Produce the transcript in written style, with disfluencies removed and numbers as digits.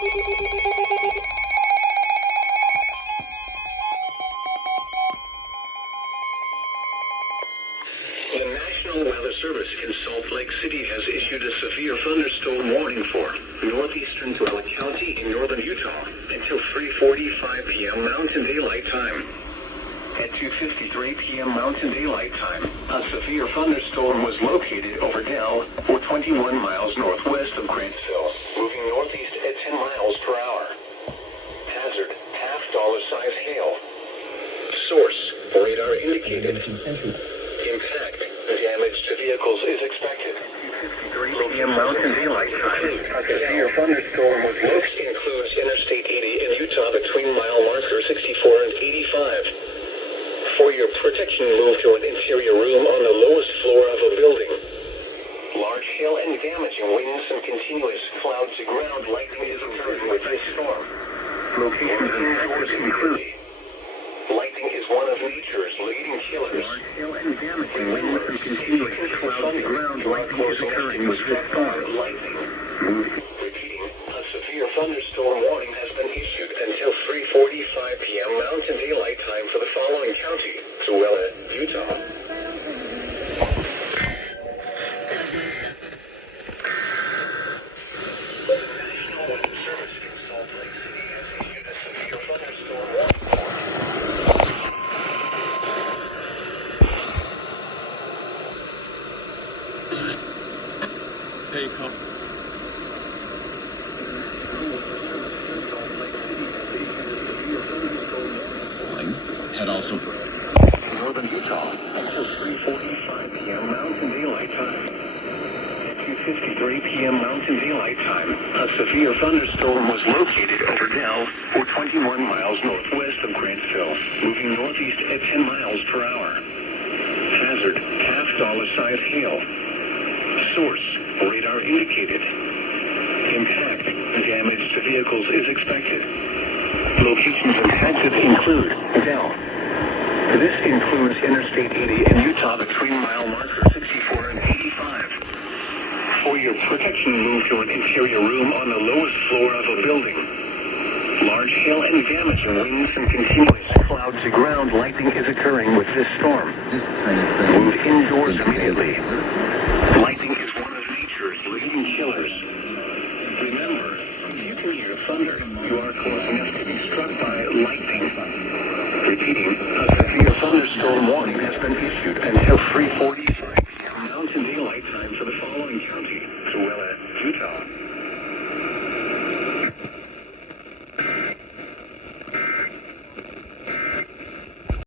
The National Weather Service in Salt Lake City has issued a severe thunderstorm warning for northeastern Tualatin County in northern Utah until 3:45 p.m. Mountain Daylight Time. At 2:53 p.m. Mountain Daylight Time, a severe thunderstorm was located over Dell, or 21 miles northwest of Grantsville, moving northeast at 10 miles per hour. Hazard, half-dollar-size hail. Source, radar indicated. Impact, damage to vehicles is expected. 2:53 p.m. Mountain Daylight Time, a severe thunderstorm was located. This includes Interstate 80 in Utah between mile marker 64 and 85. For your protection, move to an interior room on the lowest floor of a building. Large hail and damaging winds and continuous cloud-to-ground lightning is occurring with this storm. Locations indoors include: lightning is one of nature's leading killers. Large hail and damaging winds and continuous cloud-to-ground lightning is occurring with this storm. Repeating, a severe thunderstorm warning has been issued until 3:45 p.m. Mountain Daylight Time for the following county: Tualatin, Utah. Had also northern Utah until 3:45 p.m. Mountain Daylight Time. At 2:53 p.m. Mountain Daylight Time, a severe thunderstorm was located over Dell, or 21 miles northwest of Grantsville, moving northeast at 10 miles per hour. Hazard, half-dollar-size hail. Source, radar indicated. Impact, damage to vehicles is expected. Locations impacted include Dell. This includes Interstate 80 in Utah between mile marker 64 and 85. For your protection, move to an interior room on the lowest floor of a building. Large hail and damaging winds and continuous cloud-to-ground lightning is occurring with this storm. this kind of thing. Move indoors immediately. Lightning is one of nature's leading killers. Remember, you can hear thunder. You are close enough to be struck by lightning. Repeating, a severe thunderstorm warning has been issued until 3:40